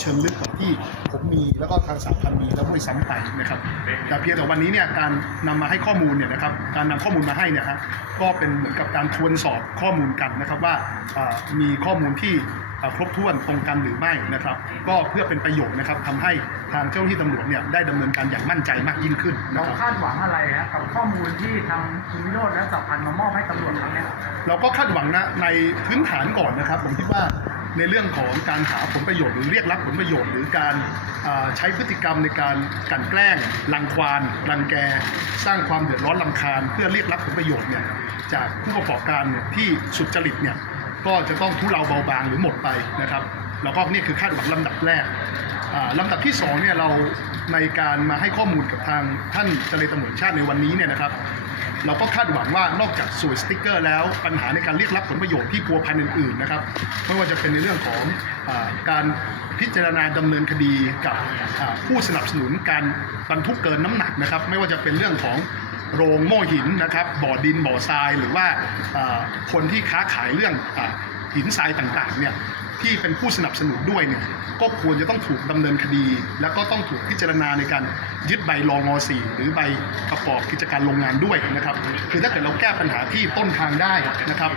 เชิงลึกกว่าที่ผมมีแล้วก็ทางสาพันธ์มีแล้วด้วยซ้ำไปนะครับแต่เพียงแต่วันนี้เนี่ยการนำมาให้ข้อมูลเนี่ยนะครับการนำข้อมูลมาให้เนี่ยฮะก็เป็นเหมือนกับการทวนสอบข้อมูลกันนะครับว่าเอ่อมีข้อมูลที่เอ่อครบถ้วนตรงกันหรือไม่นะครับ ก็เพื่อเป็นประโยชน์นะครับทำให้ทางเจ้าหน้าที่ตำรวจเนี่ยได้ดำเนินการอย่างมั่นใจมากยิ่งขึ้นเรานะครับคาดหวังอะไรฮะกับข้อมูลที่ทางคุณวิโรจน์และสัมพันธ์มามอบให้ตำรวจครั้งเนี้ยเราก็คาดหวังนะในพื้นฐานก่อนนะครับผมคิดว่า ในเรื่องของการหาผลประโยชน์หรือเรียกรับผลประโยชน์ หรือการใช้พฤติกรรมในการกันแกล้งรังควานรังแก สร้างความเดือดร้อนลำคาญ เพื่อเรียกรับผลประโยชน์เนี่ยจากผู้ประกอบการเนี่ยที่สุจริตเนี่ยก็จะต้องทุเลาเบาบางหรือหมดไปนะครับแล้วก็นี่คือคาดหวังลำดับแรกลำดับที่2เนี่ยเราในการมาให้ข้อมูลกับทางท่านเจริญตำรวจชาติในวันนี้เนี่ยนะครับ เราก็คาดหวังว่านอกจากสวยสติ๊กเกอร์แล้วปัญหาในการเรียกรับผลประโยชน์ที่พัวพันอื่นๆนะครับไม่ว่าจะเป็นในเรื่องของอการพิจารณาดำเนินคดีกับผู้สนับสนุนการบรรทุกเกินน้ำหนักนะครับ ไม่ว่าจะเป็นเรื่องของโรงโม่หินนะครับบ่อดินบ่อทรายหรือว่าคนที่ค้าขายเรื่องอหินทรายต่างๆเนี่ย ที่เป็นผู้สนับสนุนด้วยเนี่ยก็ควรจะต้องถูกดำเนินคดี แล้วก็ต้องถูกพิจารณาในการยึดใบรองอ4หรือใบประกอบกิจการโรงงานด้วยนะครับคือถ้าเกิดเราแก้ปัญหาที่ต้นทางได้นะครับ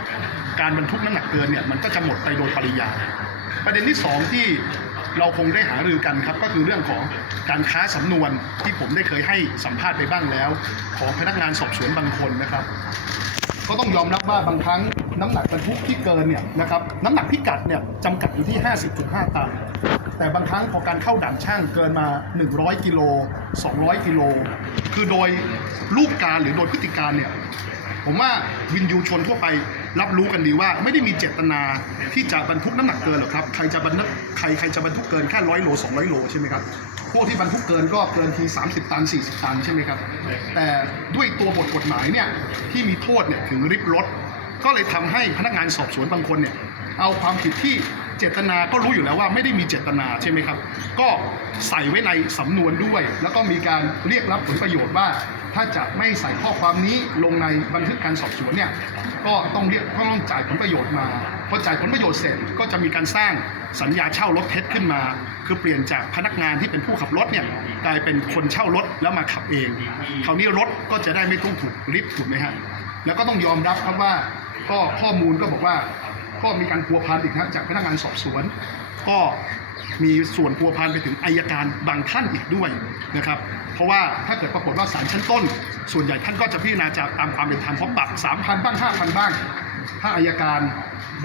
การบรรทุกน้ำหนักเกินเนี่ยมันก็จะหมดไปโดยปริยายประเด็นที่สองที่เราคงได้หารือกันครับ ก็คือเรื่องของการค้าสำนวนที่ผมได้เคยให้สัมภาษณ์ไปบ้างแล้ว ของพนักงานสอบสวนบางคนนะครับ ก็ต้องยอมรับว่าบางครั้ง น้ำหนักบรรทุกที่เกินเนี่ยนะครับน้ำหนักพิกัดเนี่ยจำกัดอยู่ที่ 50.5 ตัน แต่บางครั้งพอการเข้าด่านช่างเกินมา 100 กิโล 200 กิโล คือโดยรูปการหรือโดยพฤติการเนี่ยผมว่าวินยูชนทั่วไปรับรู้กันดีว่า ไม่ได้มีเจตนาที่จะบรรทุกน้ำหนักเกินหรอกครับใครจะบรรทุกใครใครจะบรรทุกเกินแค่ร้อยโล200 โลใช่ไหมครับพวกที่บรรทุกเกินก็เกินที 30 ตัน 40 ตันใช่ไหมครับแต่ด้วยตัวบทกฎหมายเนี่ยที่มีโทษเนี่ยถึงริบรถ ก็เลยทำให้พนักงานสอบสวนบางคนเนี่ยเอาความผิดที่เจตนาก็รู้อยู่แล้วว่าไม่ได้มีเจตนาใช่ไหมครับ ก็ใส่ไว้ในสำนวนด้วย แล้วก็มีการเรียกรับผลประโยชน์ว่า ถ้าจะไม่ใส่ข้อความนี้ลงในบันทึกการสอบสวนเนี่ยก็ต้องเรียกก็ต้องจ่ายผลประโยชน์มาพอจ่ายผลประโยชน์เสร็จก็จะมีการสร้างสัญญาเช่ารถเท็จขึ้นมา คือเปลี่ยนจากพนักงานที่เป็นผู้ขับรถเนี่ยกลายเป็นคนเช่ารถแล้วมาขับเองคราวนี้รถก็จะได้ไม่ต้องถูกริบถูกไหมฮะแล้วก็ต้องยอมรับครับว่า ก็ข้อมูลก็บอกว่าก็มีการพัวพันอีกนะจากพนักงานสอบสวน ก็มีส่วนพัวพันไปถึงอายการบางท่านอีกด้วยนะครับเพราะว่าถ้าเกิดปรากฏว่าศาลชั้นต้น ส่วนใหญ่ท่านก็จะพิจารณาจากตามความเป็นธรรมเพราะปรับสามพันบ้างห้าพันบ้าง ถ้าอายการ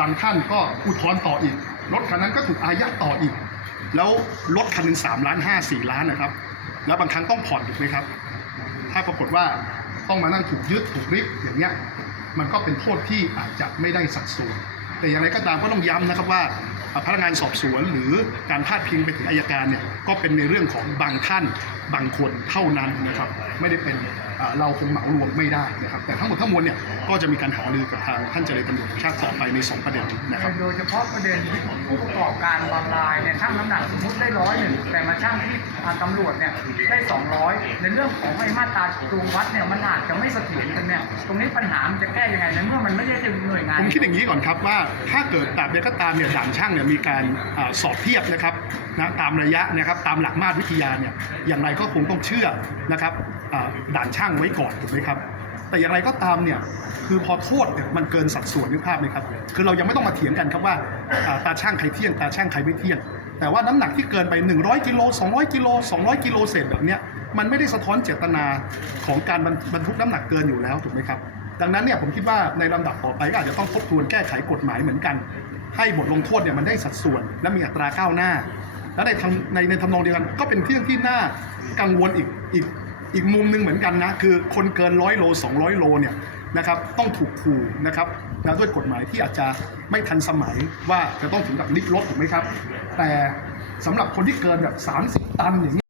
บางท่านก็อุทธรณ์ต่ออีกรถคันนั้นก็ถูกอายัดต่ออีก แล้วรถคันหนึ่งสามล้านห้าสี่ล้านนะครับ แล้วบางครั้งต้องผ่อนถูกไหมครับ ถ้าปรากฏว่าต้องมานั่งถูกยึดถูกริบอย่างเงี้ย มันก็เป็นโทษที่อาจจะไม่ได้สัดส่วน แต่อย่างไรก็ตามก็ต้องย้ำนะครับว่าพนักงานสอบสวนหรือการพาดพิงไปถึงอายการเนี่ยก็เป็นในเรื่องของบางท่านบางคนเท่านั้นนะครับ ไม่ได้เป็น เราคงเหมารวมไม่ได้นะครับ แต่ทั้งหมดทั้งมวลเนี่ยก็จะมีการหารือกับทางท่านเจรตำรวจแห่งชาติต่อไปในสองประเด็นนี้นะครับโดยเฉพาะประเด็นที่ผู้ประกอบการบางรายเนี่ยช่างน้ำหนักสมมติได้ร้อยหนึ่งแต่มาช่างที่ทางตำรวจเนี่ยได้ 200 ในเรื่องของไอ้มาตราตวงวัดเนี่ยมันอาจจะไม่เสถียรกันเนี่ยตรงนี้ปัญหามันจะแก้ยังไงในเมื่อมันไม่ได้เป็นหน่วยงานผมคิดอย่างนี้ก่อนครับว่าถ้าเกิดตราบใดก็ตามเนี่ยด่านช่างเนี่ยมีการอาสอบเทียบนะครับนะตามระยะนะครับตามหลักมาตรวิทยาเนี่ยอย่างไรก็คงต้องเชื่อนะครับอ่า ด่านช่างไว้ก่อนถูกไหมครับ แต่อย่างไรก็ตามเนี่ยคือพอโทษเนี่ยมันเกินสัดส่วนนึกภาพไหมครับคือเรายังไม่ต้องมาเถียงกันครับว่าตาช่างใครเที่ยงตาช่างใครไม่เที่ยง แต่ว่าน้ำหนักที่เกินไป 100กิโล200กิโล200กิโลเศษแบบเนี้ยมันไม่ได้สะท้อนเจตนาของการบรรทุกน้ำหนักเกินอยู่แล้วถูกไหมครับดังนั้นเนี่ยผมคิดว่าในลำดับต่อไปก็อาจจะต้องทบทวนแก้ไขกฎหมายเหมือนกัน ให้บทลงโทษเนี่ยมันได้สัดส่วนและมีอัตราก้าวหน้า และในทำในในทำนองเดียวกันก็เป็นเรื่องที่น่ากังวลอีกอีก อีกมุมหนึ่งเหมือนกันนะ คือคนเกินร้อยโล 200 โลเนี่ยนะครับต้องถูกขู่นะครับนะด้วยกฎหมายที่อาจจะไม่ทันสมัยว่าจะต้องถึงกับลิฟต์รถถูกไหมครับ แต่สำหรับคนที่เกินแบบ 30 ตันอย่างนี้